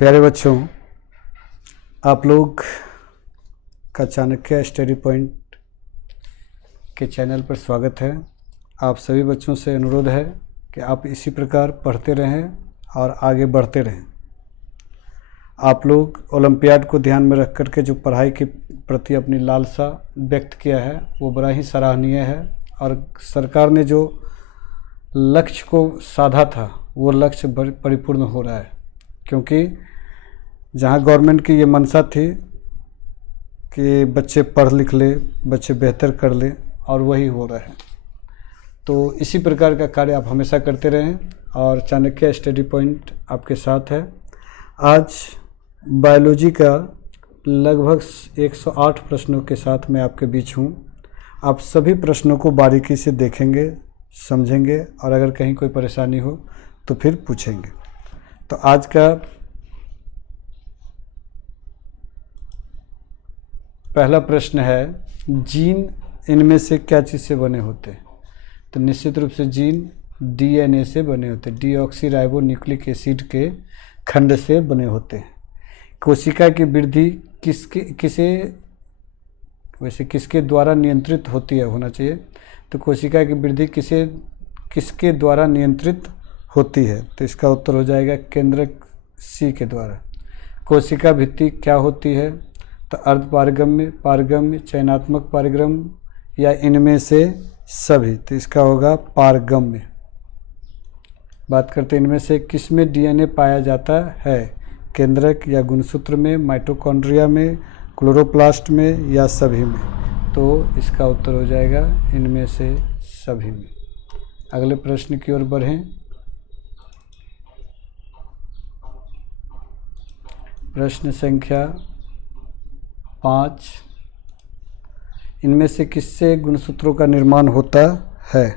प्यारे बच्चों, आप लोग का चाणक्य स्टडी पॉइंट के चैनल पर स्वागत है। आप सभी बच्चों से अनुरोध है कि आप इसी प्रकार पढ़ते रहें और आगे बढ़ते रहें। आप लोग ओलंपियाड को ध्यान में रख कर के जो पढ़ाई के प्रति अपनी लालसा व्यक्त किया है वो बड़ा ही सराहनीय है और सरकार ने जो लक्ष्य को साधा था वो लक्ष्य परिपूर्ण हो रहा है, क्योंकि जहाँ गवर्नमेंट की ये मंशा थी कि बच्चे पढ़ लिख ले, बच्चे बेहतर कर ले, और वही हो रहा है। तो इसी प्रकार का कार्य आप हमेशा करते रहें और चाणक्य स्टडी पॉइंट आपके साथ है। आज बायोलॉजी का लगभग 108 प्रश्नों के साथ मैं आपके बीच हूँ। आप सभी प्रश्नों को बारीकी से देखेंगे, समझेंगे और अगर कहीं कोई परेशानी हो तो फिर पूछेंगे। तो आज का पहला प्रश्न है, जीन इनमें से क्या चीज़ से बने होते हैं? तो निश्चित रूप से जीन डीएनए से बने होते हैं, डीऑक्सी राइबोन्यूक्लिक एसिड के खंड से बने होते हैं। कोशिका की वृद्धि किसके द्वारा नियंत्रित होती है होना चाहिए? तो कोशिका की वृद्धि किसके द्वारा नियंत्रित होती है? तो इसका उत्तर हो जाएगा केंद्रक सी के द्वारा। कोशिका भित्ति क्या होती है? तो अर्धपारगम्य, पारगम्य, चयनात्मक पारगम्य या इनमें से सभी? तो इसका होगा पारगम्य। बात करते हैं इनमें से किस में डीएनए पाया जाता है? केंद्रक या गुणसूत्र में, माइटोकॉन्ड्रिया में, क्लोरोप्लास्ट में या सभी में? तो इसका उत्तर हो जाएगा इनमें से सभी में। अगले प्रश्न की ओर बढ़ें। प्रश्न संख्या 5, इनमें से किससे गुणसूत्रों का निर्माण होता है?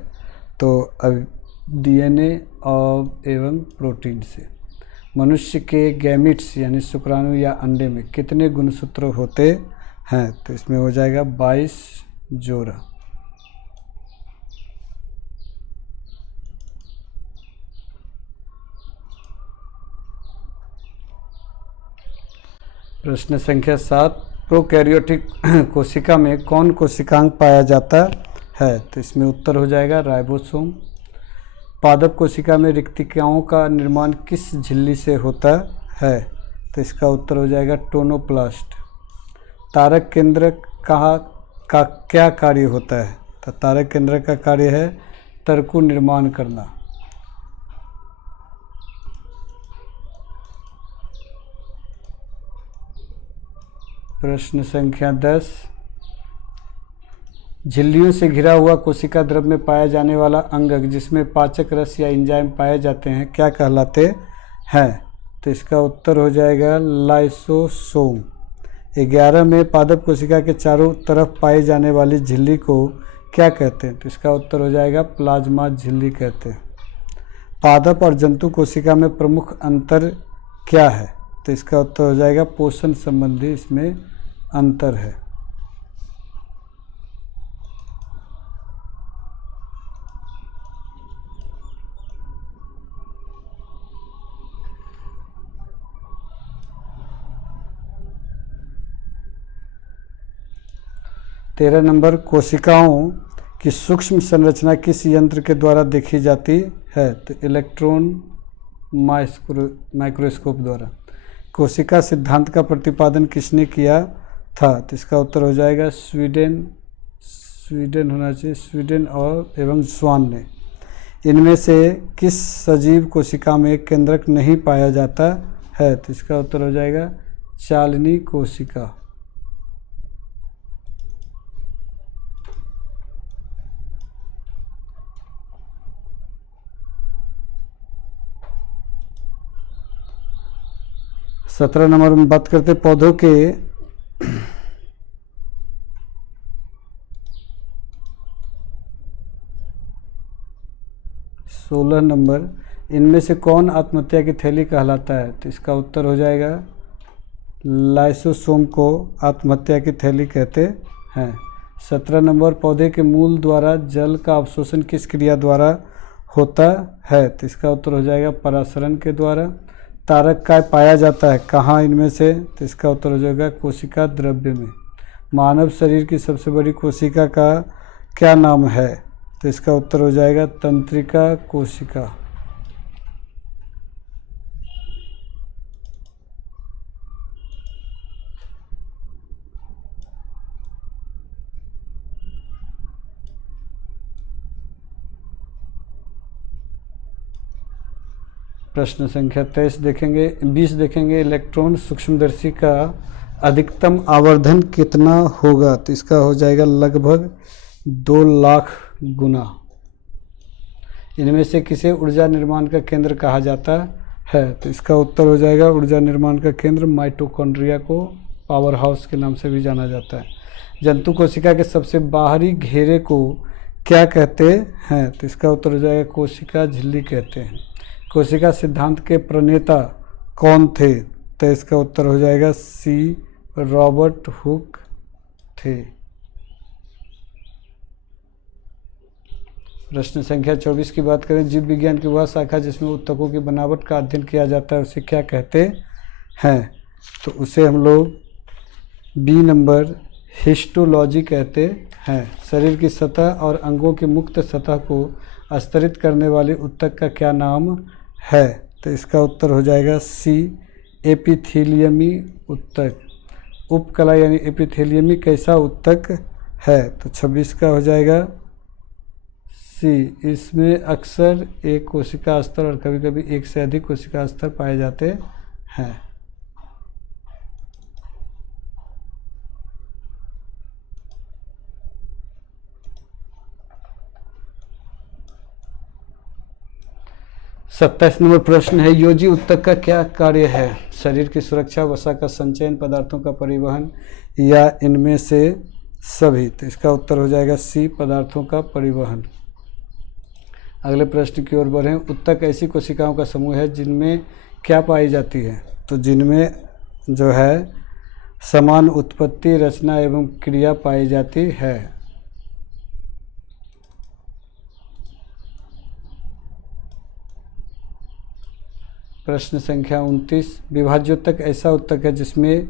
तो अब डीएनए और एवं प्रोटीन से। मनुष्य के गैमिट्स यानी शुक्राणु या अंडे में कितने गुणसूत्र होते हैं? तो इसमें हो जाएगा 22 जोड़ा। प्रश्न संख्या 7, प्रोकैरियोटिक कोशिका में कौन कोशिकांग पाया जाता है? तो इसमें उत्तर हो जाएगा राइबोसोम। पादप कोशिका में रिक्तिकाओं का निर्माण किस झिल्ली से होता है? तो इसका उत्तर हो जाएगा टोनोप्लास्ट। तारक केंद्रक का क्या कार्य होता है? तो तारक केंद्रक का कार्य है तर्कु निर्माण करना। प्रश्न संख्या 10, झिल्लियों से घिरा हुआ कोशिका द्रव में पाया जाने वाला अंगक जिसमें पाचक रस या एंजाइम पाए जाते हैं क्या कहलाते हैं? तो इसका उत्तर हो जाएगा लाइसोसोम। 11 में पादप कोशिका के चारों तरफ पाई जाने वाली झिल्ली को क्या कहते हैं? तो इसका उत्तर हो जाएगा प्लाज्मा झिल्ली कहते हैं। पादप और जंतु कोशिका में प्रमुख अंतर क्या है? तो इसका उत्तर हो जाएगा पोषण संबंधी इसमें अंतर है। तेरह नंबर, कोशिकाओं की सूक्ष्म संरचना किस यंत्र के द्वारा देखी जाती है? तो इलेक्ट्रॉन माइक्रोस्कोप द्वारा। कोशिका सिद्धांत का प्रतिपादन किसने किया था? तो इसका उत्तर हो जाएगा स्वीडन होना चाहिए, स्वीडन और एवं स्वान ने। इनमें से किस सजीव कोशिका में केंद्रक नहीं पाया जाता है? तो इसका उत्तर हो जाएगा चालनी कोशिका। सत्रह नंबर में बात करते पौधों के 16 नंबर, इनमें से कौन आत्महत्या की थैली कहलाता है? तो इसका उत्तर हो जाएगा लाइसोसोम को आत्महत्या की थैली कहते हैं। 17 नंबर, पौधे के मूल द्वारा जल का अवशोषण किस क्रिया द्वारा होता है? तो इसका उत्तर हो जाएगा परासरण के द्वारा। तारक काय पाया जाता है कहाँ इनमें से? तो इसका उत्तर हो जाएगा कोशिका द्रव्य में। मानव शरीर की सबसे बड़ी कोशिका का क्या नाम है? तो इसका उत्तर हो जाएगा तंत्रिका कोशिका। प्रश्न संख्या 23 देखेंगे 20 देखेंगे। इलेक्ट्रॉन सूक्ष्मदर्शी का अधिकतम आवर्धन कितना होगा? तो इसका हो जाएगा लगभग 2 लाख गुना। इनमें से किसे ऊर्जा निर्माण का केंद्र कहा जाता है? तो इसका उत्तर हो जाएगा ऊर्जा निर्माण का केंद्र माइटोकॉन्ड्रिया को पावर हाउस के नाम से भी जाना जाता है। जंतु कोशिका के सबसे बाहरी घेरे को क्या कहते हैं? तो इसका उत्तर हो जाएगा कोशिका झिल्ली कहते हैं। कोशिका सिद्धांत के प्रणेता कौन थे? तो इसका उत्तर हो जाएगा सी रॉबर्ट हुक थे। प्रश्न संख्या 24 की बात करें। जीव विज्ञान की वह शाखा जिसमें ऊतकों की बनावट का अध्ययन किया जाता है उसे क्या कहते हैं? तो उसे हम लोग बी नंबर हिस्टोलॉजी कहते हैं। शरीर की सतह और अंगों की मुक्त सतह को स्तरित करने वाली ऊतक का क्या नाम है? तो इसका उत्तर हो जाएगा सी एपिथेलियमी ऊतक। उपकला यानी एपिथेलियमी कैसा ऊतक है? तो 26 का हो जाएगा सी। इसमें अक्सर एक कोशिका स्तर और कभी कभी एक से अधिक कोशिका स्तर पाए जाते हैं। सत्ताईस नंबर प्रश्न है योजी ऊतक का क्या कार्य है? शरीर की सुरक्षा, वसा का संचयन, पदार्थों का परिवहन या इनमें से सभी? तो इसका उत्तर हो जाएगा सी पदार्थों का परिवहन। अगले प्रश्न की ओर बढ़ें। ऊतक ऐसी कोशिकाओं का समूह है जिनमें क्या पाई जाती है? तो जिनमें जो है समान उत्पत्ति, रचना एवं क्रिया पाई जाती है। प्रश्न संख्या 29। विभाज्योतक ऐसा ऊतक है जिसमें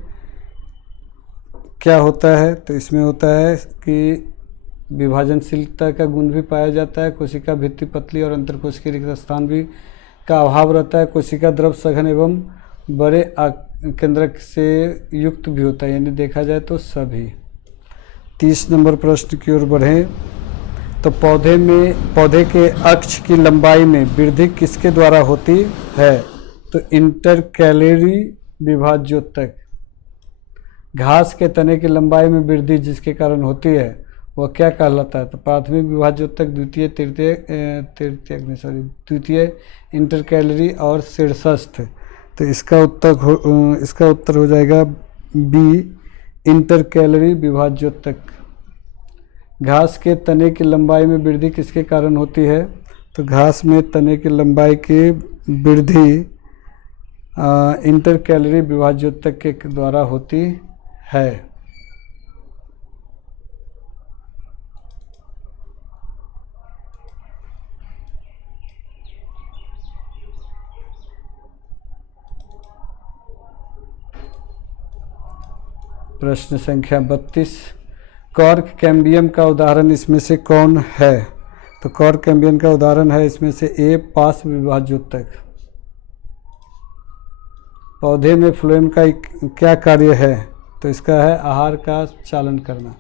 क्या होता है? तो इसमें होता है कि विभाजनशीलता का गुण भी पाया जाता है। कोशिका भित्ति पतली और अंतरकोशिकीय रिक्त स्थान भी का अभाव रहता है। कोशिका द्रव सघन एवं बड़े केंद्रक से युक्त भी होता है, यानी देखा जाए तो सभी। 30 नंबर प्रश्न की ओर बढ़ें तो पौधे के अक्ष की लंबाई में वृद्धि किसके द्वारा होती है? तो इंटरकैलरी विभाज्योतक। घास के तने की लंबाई में वृद्धि जिसके कारण होती है वह क्या कहलाता है? तो प्राथमिक विभाज्योतक, द्वितीय इंटरकैलरी और शीर्षस्थ। तो इसका उत्तर हो जाएगा बी इंटरकैलरी विभाज्योतक। घास के तने की लंबाई में वृद्धि किसके कारण होती है? तो घास में तने की लंबाई की वृद्धि इंटरकैलरी विभाज्योतक के द्वारा होती है। प्रश्न संख्या 32। कॉर्क कैम्बियम का उदाहरण इसमें से कौन है? तो कॉर्क कैम्बियम का उदाहरण है इसमें से ए पार्श्व विभाज्योतक। पौधे में फ्लोएम का क्या कार्य है? तो इसका है आहार का चालन करना।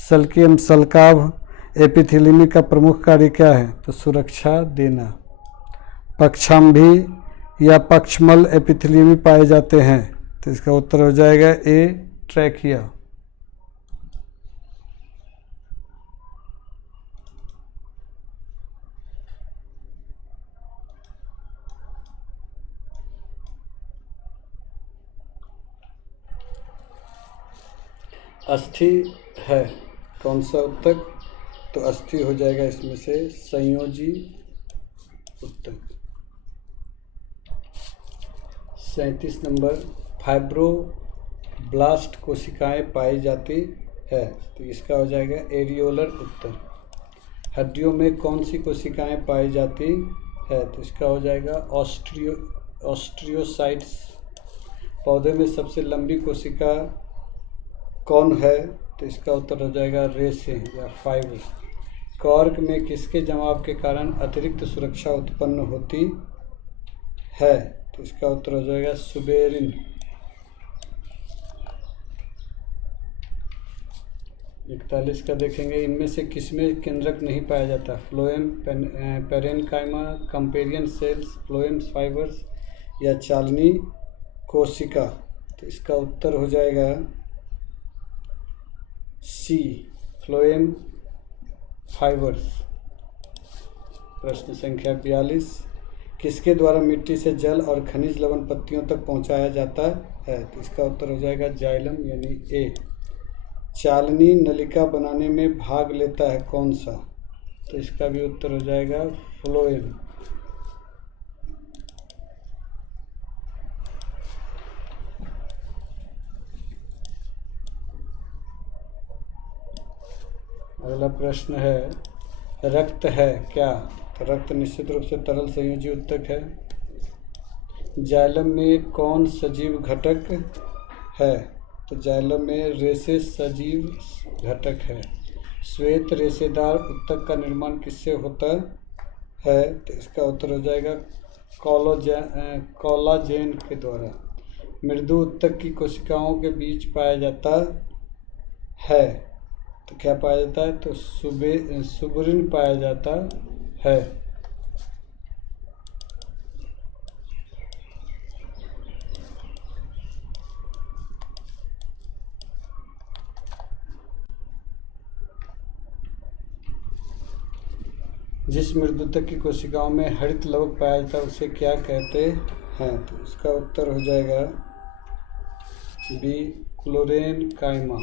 सल्कियम सल्काभ एपिथेलियमी का प्रमुख कार्य क्या है? तो सुरक्षा देना। पक्षाम्भी या पक्षमल एपिथेलियमी पाए जाते हैं। तो इसका उत्तर हो जाएगा ए ट्रैकिया। अस्थि है कौन सा ऊतक? तो अस्थि हो जाएगा इसमें से संयोजी ऊतक। 37 नंबर। फाइब्रोब्लास्ट कोशिकाएं पाई जाती है। तो इसका हो जाएगा एरियोलर ऊतक। हड्डियों में कौन सी कोशिकाएं पाई जाती है? तो इसका हो जाएगा ऑस्ट्रियोसाइट्स। पौधे में सबसे लंबी कोशिका कौन है? तो इसका उत्तर हो जाएगा रेसे या फाइबर। कॉर्क में किसके जमाव के कारण अतिरिक्त सुरक्षा उत्पन्न होती है? तो इसका उत्तर हो जाएगा सुबेरिन। 41 का देखेंगे, इनमें से किसमें केंद्रक नहीं पाया जाता? Phloem parenchyma, companion cells, phloem fibres या चालनी कोशिका। तो इसका उत्तर हो जाएगा सी, फ्लोएम फाइबर्स। प्रश्न संख्या 42, किसके द्वारा मिट्टी से जल और खनिज लवण पत्तियों तक पहुंचाया जाता है? तो इसका उत्तर हो जाएगा जाइलम यानी ए। चालनी नलिका बनाने में भाग लेता है कौन सा? तो इसका भी उत्तर हो जाएगा फ्लोएम। अगला प्रश्न है, रक्त है क्या? तो रक्त निश्चित रूप से तरल संयोजी ऊतक है। जाइलम में कौन सजीव घटक है? तो जाइलम में रेसे सजीव घटक है। श्वेत रेशेदार ऊतक का निर्माण किससे होता है? तो इसका उत्तर हो जाएगा कोलाजेन के द्वारा। मृदु ऊतक की कोशिकाओं के बीच पाया जाता है। तो क्या पाया जाता है? तो सुबरिन पाया जाता है। जिस मृदुतक की कोशिकाओं में हरित लवक पाया जाता है उसे क्या कहते हैं? तो इसका उत्तर हो जाएगा बी, क्लोरेनकाइमा।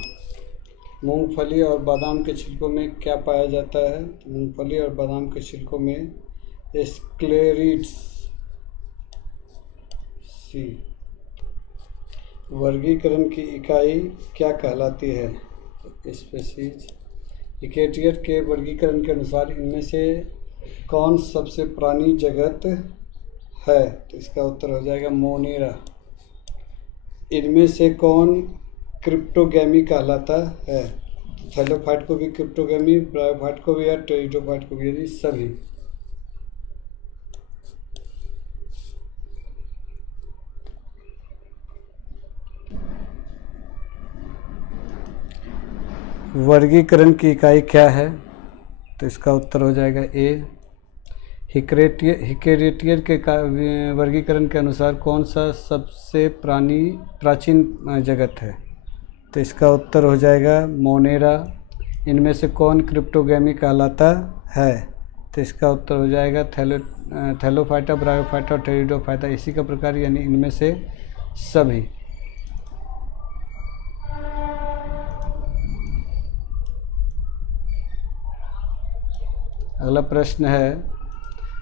मूंगफली और बादाम के छिलकों में क्या पाया जाता है? तो मूंगफली और बादाम के छिलकों में स्क्लेरिड्स। सी। वर्गीकरण की इकाई क्या कहलाती है? तो स्पीशीज। इकेटियर के वर्गीकरण के अनुसार इनमें से कौन सबसे पुरानी जगत है? तो इसका उत्तर हो जाएगा मोनेरा। इनमें से कौन क्रिप्टोगैमी कहलाता है? थैलोफाइट को भी क्रिप्टोगैमी, ब्रायोफाइट को भी या टेरिडोफाइट को भी, यदि सभी। वर्गीकरण की इकाई क्या है? तो इसका उत्तर हो जाएगा ए। हिकेरेटियर के वर्गीकरण के अनुसार कौन सा सबसे प्राचीन जगत है? तो इसका उत्तर हो जाएगा मोनेरा। इनमें से कौन क्रिप्टोगैमी कहलाता है? तो इसका उत्तर हो जाएगा थैलोफाइटा, ब्रायोफाइटा और टेरिडोफाइटा, इसी का प्रकार यानी इनमें से सभी। अगला प्रश्न है,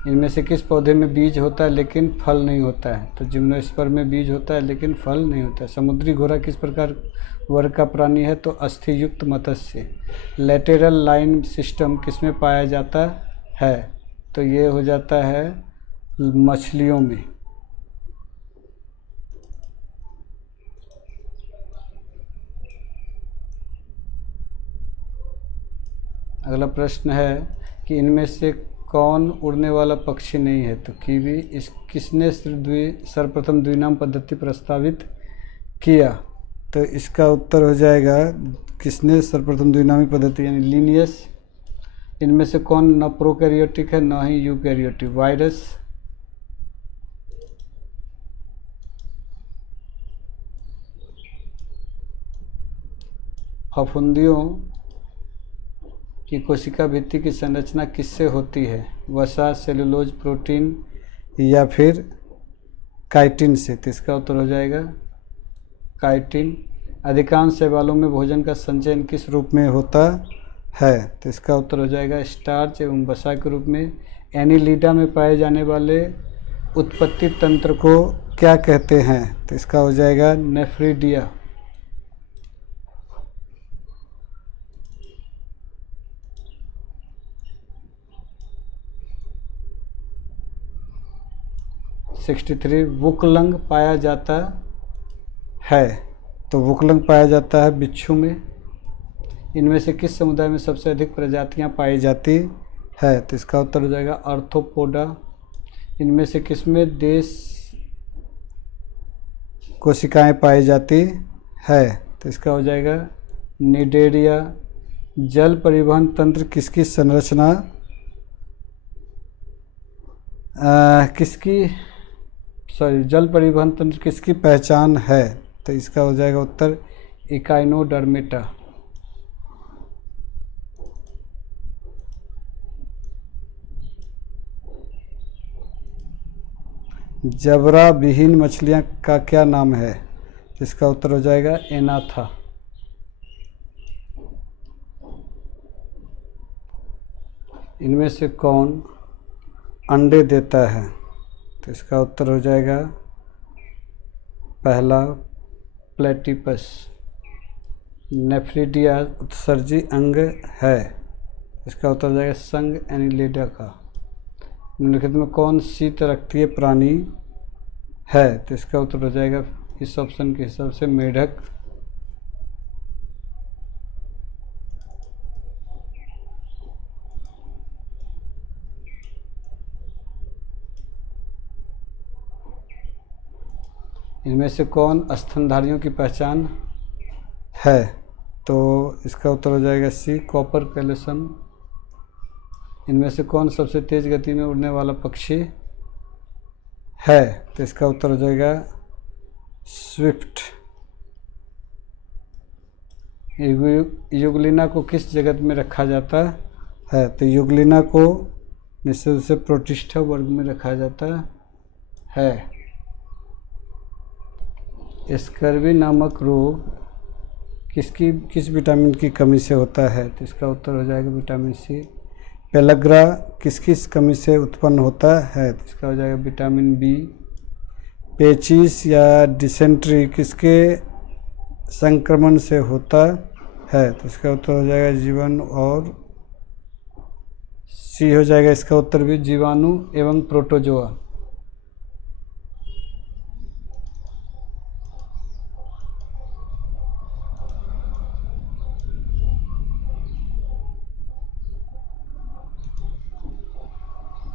इनमें से किस पौधे में बीज होता है लेकिन फल नहीं होता है? तो जिम्नोस्पर्म में बीज होता है लेकिन फल नहीं होता है। समुद्री घोड़ा किस प्रकार वर्ग का प्राणी है? तो अस्थि युक्त मत्स्य। लेटरल लाइन सिस्टम किसमें पाया जाता है? तो ये हो जाता है मछलियों में। अगला प्रश्न है कि इनमें से कौन उड़ने वाला पक्षी नहीं है? तो कीवी। किसने सर्वप्रथम द्विनाम पद्धति प्रस्तावित किया? तो इसका उत्तर हो जाएगा किसने सर्वप्रथम द्विनामी पद्धति यानी लिनियस। इनमें से कौन न प्रोकैरियोटिक है न ही यूकैरियोटिक? वायरस। फफूंदियों की कोशिका भित्ति की संरचना किससे होती है? वसा, सेलुलोज, प्रोटीन या फिर काइटिन से? तो इसका उत्तर हो जाएगा काइटिन। अधिकांश शैवालों में भोजन का संचयन किस रूप में होता है? तो इसका उत्तर हो जाएगा स्टार्च एवं वसा के रूप में। एनिलीडा में पाए जाने वाले उत्पत्ति तंत्र को क्या कहते हैं? तो इसका हो जाएगा नेफ्रिडिया। 63 वुकलंग पाया जाता है, तो वुकलंग पाया जाता है बिच्छू में। इनमें से किस समुदाय में सबसे अधिक प्रजातियां पाई जाती है, तो इसका उत्तर हो जाएगा आर्थ्रोपोडा। इनमें से किसमें देश कोशिकाएं पाई जाती है, तो इसका हो जाएगा निडेरिया। जल परिवहन तंत्र किसकी संरचना जल परिवहन तंत्र किसकी पहचान है, तो इसका हो जाएगा उत्तर इकाइनोडर्मेटा। जबड़ा विहीन मछलियां का क्या नाम है, तो इसका उत्तर हो जाएगा एनाथा। इनमें से कौन अंडे देता है, तो इसका उत्तर हो जाएगा पहला प्लेटिपस। नेफ्रिडिया उत्सर्जी अंग है, इसका उत्तर हो जाएगा संघ एनिलिडा का। निम्नलिखित में कौन शीत रक्तीय प्राणी है, तो इसका उत्तर हो जाएगा इस ऑप्शन के हिसाब से मेढक। इनमें से कौन स्तनधारियों की पहचान है, तो इसका उत्तर हो जाएगा सी कॉपर कैल्शियम। इनमें से कौन सबसे तेज गति में उड़ने वाला पक्षी है, तो इसका उत्तर हो जाएगा स्विफ्ट। युगलिना को किस जगत में रखा जाता है, तो युगलिना को निश्चित रूप से प्रोटिस्टा वर्ग में रखा जाता है। स्कर्वी नामक रोग किस विटामिन की कमी से होता है, तो इसका उत्तर हो जाएगा विटामिन सी। पेलग्रा किस कमी से उत्पन्न होता है, तो इसका हो जाएगा विटामिन बी। पेचिस या डिसेंट्री किसके संक्रमण से होता है, तो इसका उत्तर हो जाएगा जीवाणु, और सी हो जाएगा इसका उत्तर भी जीवाणु एवं प्रोटोजोआ।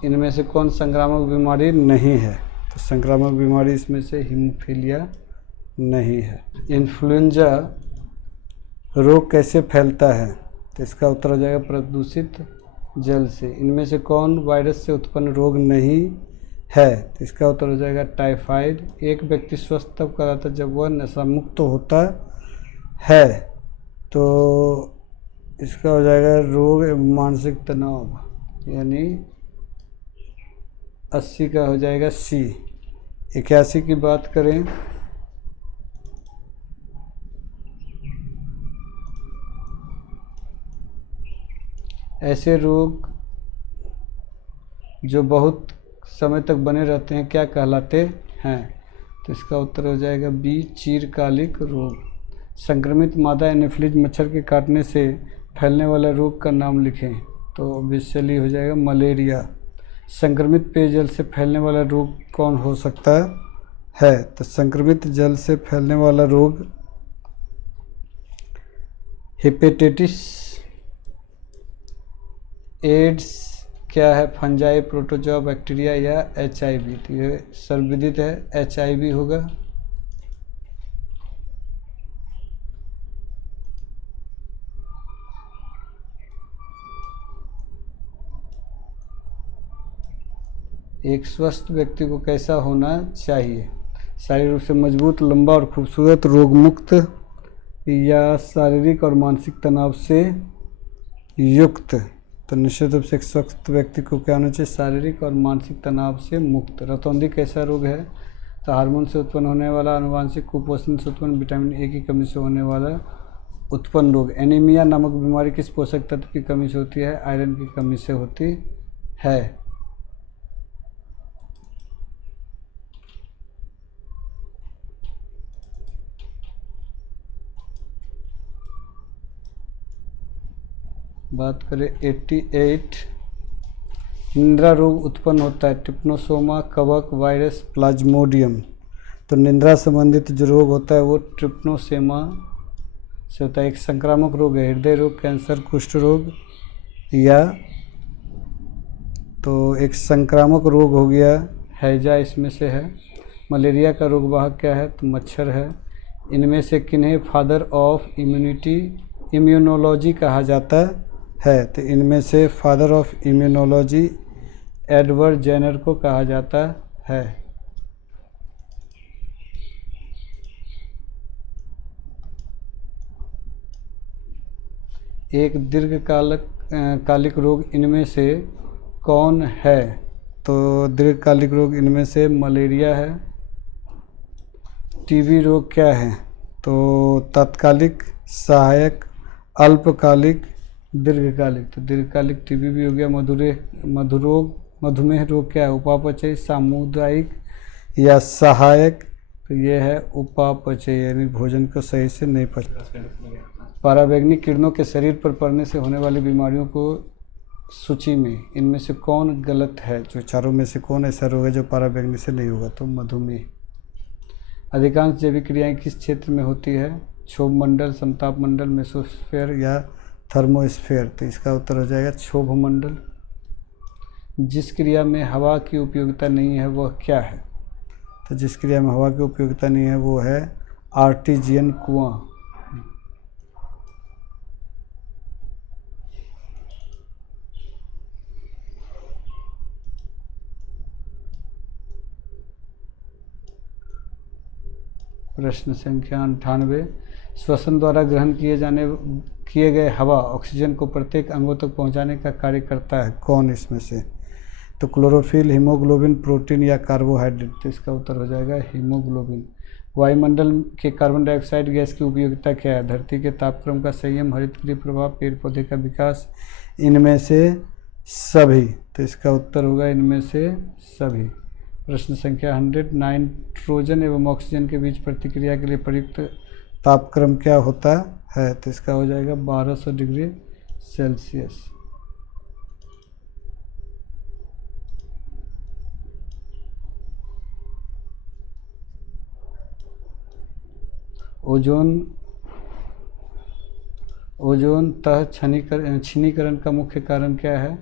इनमें से कौन संक्रामक बीमारी नहीं है, तो संक्रामक बीमारी इसमें से हीमोफीलिया नहीं है। इन्फ्लुएंजा रोग कैसे फैलता है, तो इसका उत्तर हो जाएगा प्रदूषित जल से। इनमें से कौन वायरस से उत्पन्न रोग नहीं है, तो इसका उत्तर हो जाएगा टाइफाइड। एक व्यक्ति स्वस्थ तब कहलाता है जब वह नशा मुक्त होता है, तो इसका हो जाएगा रोग मानसिक तनाव, यानी 80 का हो जाएगा सी। 81 की बात करें, ऐसे रोग जो बहुत समय तक बने रहते हैं क्या कहलाते हैं, तो इसका उत्तर हो जाएगा बी चीरकालिक रोग। संक्रमित मादा एनोफिलीज मच्छर के काटने से फैलने वाला रोग का नाम लिखें, तो ऑब्वियसली हो जाएगा मलेरिया। संक्रमित पेयजल से फैलने वाला रोग कौन हो सकता है, तो संक्रमित जल से फैलने वाला रोग हेपेटाइटिस, एड्स, क्या है फंजाई, प्रोटोजोआ, बैक्टीरिया या HIV, तो ये सर्वविदित है HIV होगा। एक स्वस्थ व्यक्ति को कैसा होना चाहिए, शारीरिक रूप से मजबूत, लंबा और खूबसूरत, रोग मुक्त या शारीरिक और मानसिक तनाव से युक्त, तो निश्चित रूप से एक स्वस्थ व्यक्ति को क्या होना चाहिए, शारीरिक और मानसिक तनाव से मुक्त। रतौंधी कैसा रोग है, तो हार्मोन से उत्पन्न होने वाला, आनुवांशिक कुपोषण से उत्पन्न, विटामिन ए की कमी से होने वाला उत्पन्न रोग। एनीमिया नामक बीमारी किस पोषक तत्व की कमी से होती है, आयरन की कमी से होती है। बात करें 88, निंद्रा रोग उत्पन्न होता है? ट्रिप्नोसोमा, कवक, वायरस, प्लाज्मोडियम। तो निंद्रा संबंधित जो रोग होता है वो ट्रिप्नोसोमा से होता है। एक संक्रामक रोग है, हृदय रोग, कैंसर, कुष्ठ रोग, या तो एक संक्रामक रोग हो गया हैजा, इसमें से है। मलेरिया का रोग वाहक क्या है? तो मच्छर है। इनमें से किन्हें फादर ऑफ इम्यूनोलॉजी कहा जाता है? तो इनमें से father of immunology Edward Jenner को कहा जाता है। एक दीर्घकालिक रोग इनमें से कौन है? तो दीर्घकालिक रोग इनमें से मलेरिया है। टीबी रोग क्या है? तो तात्कालिक, सहायक, अल्पकालिक, दीर्घकालिक। तो दीर्घकालिक टीबी भी हो गया। मधुमेह रोग क्या है? उपापचय, सामुदायिक या सहायक? तो ये है उपापचय, यानी भोजन को सही से नहीं पचा। पराबैंगनी किरणों के शरीर पर पड़ने से होने वाली बीमारियों को सूची में इनमें से कौन गलत है? जो चारों में से कौन ऐसा रोग है जो पराबैंगनी से नहीं होगा? तो मधुमेह। अधिकांश जैविक क्रियाएं किस क्षेत्र में होती है? क्षोभ मंडल, समताप मंडल, मेसोस्फीयर या थर्मोस्फीयर? तो इसका उत्तर हो जाएगा क्षोभ मंडल। जिस क्रिया में हवा की उपयोगिता नहीं है वह क्या है? तो जिस क्रिया में हवा की उपयोगिता नहीं है वो है आर्टिजियन कुआं। प्रश्न संख्या 98। श्वसन द्वारा ग्रहण किए गए हवा ऑक्सीजन को प्रत्येक अंगों तक पहुंचाने का कार्य करता है। कौन इसमें से? तो क्लोरोफिल, हीमोग्लोबिन, प्रोटीन या कार्बोहाइड्रेट? तो इसका उत्तर हो जाएगा हीमोग्लोबिन। वायुमंडल के कार्बन डाइऑक्साइड गैस की उपयोगिता क्या है? धरती के तापक्रम का संयम, हरितगृह प्रभाव, पेड़ पौधे का विकास, इनमें से सभी। तो इसका उत्तर होगा इनमें से सभी। प्रश्न संख्या 100। नाइट्रोजन एवं ऑक्सीजन के बीच प्रतिक्रिया के लिए प्रयुक्त तापक्रम क्या होता है? तो इसका हो जाएगा 1200 डिग्री सेल्सियस। ओजोन तह क्षीणीकरण का मुख्य कारण क्या है?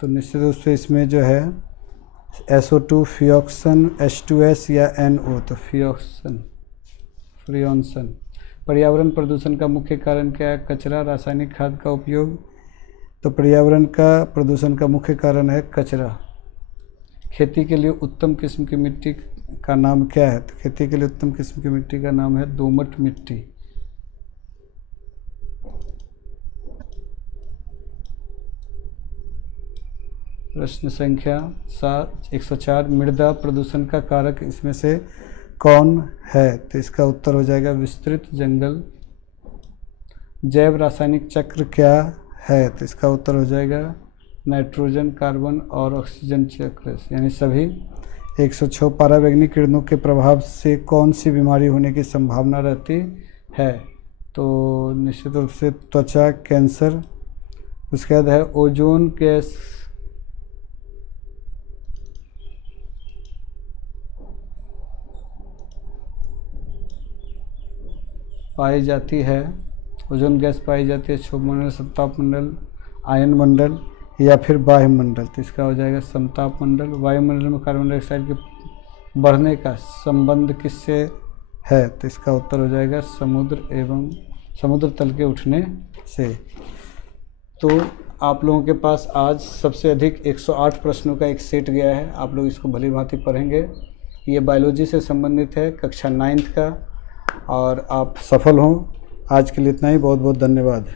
तो निश्चित रूप से इसमें जो है SO2, फियोक्सन, H2S या NO? तो फ्रियोन्सन। पर्यावरण प्रदूषण का मुख्य कारण क्या है? कचरा, रासायनिक खाद का उपयोग? तो पर्यावरण का प्रदूषण का मुख्य कारण है कचरा। खेती के लिए उत्तम किस्म की मिट्टी का नाम क्या है? तो खेती के लिए उत्तम किस्म की मिट्टी का नाम है दोमट मिट्टी। प्रश्न संख्या 104। मृदा प्रदूषण का कारक इसमें से कौन है? तो इसका उत्तर हो जाएगा विस्तृत जंगल। जैव रासायनिक चक्र क्या है? तो इसका उत्तर हो जाएगा नाइट्रोजन, कार्बन और ऑक्सीजन चक्र, यानी सभी। 106। पराबैंगनी किरणों के प्रभाव से कौन सी बीमारी होने की संभावना रहती है? तो निश्चित रूप से त्वचा कैंसर। उसके बाद है ओजोन गैस पाई जाती है। ओजोन गैस पाई जाती है क्षोभ मंडल, समताप मंडल, आयन मंडल या फिर बाह्य मंडल? तो इसका हो जाएगा समताप मंडल। वायुमंडल में कार्बन डाइऑक्साइड के बढ़ने का संबंध किससे है? तो इसका उत्तर हो जाएगा समुद्र तल के उठने से। तो आप लोगों के पास आज सबसे अधिक 108 प्रश्नों का एक सेट गया है। आप लोग इसको भली भांति पढ़ेंगे। ये बायोलॉजी से संबंधित है, कक्षा 9th का, और आप सफल हों। आज के लिए इतना ही। बहुत बहुत धन्यवाद।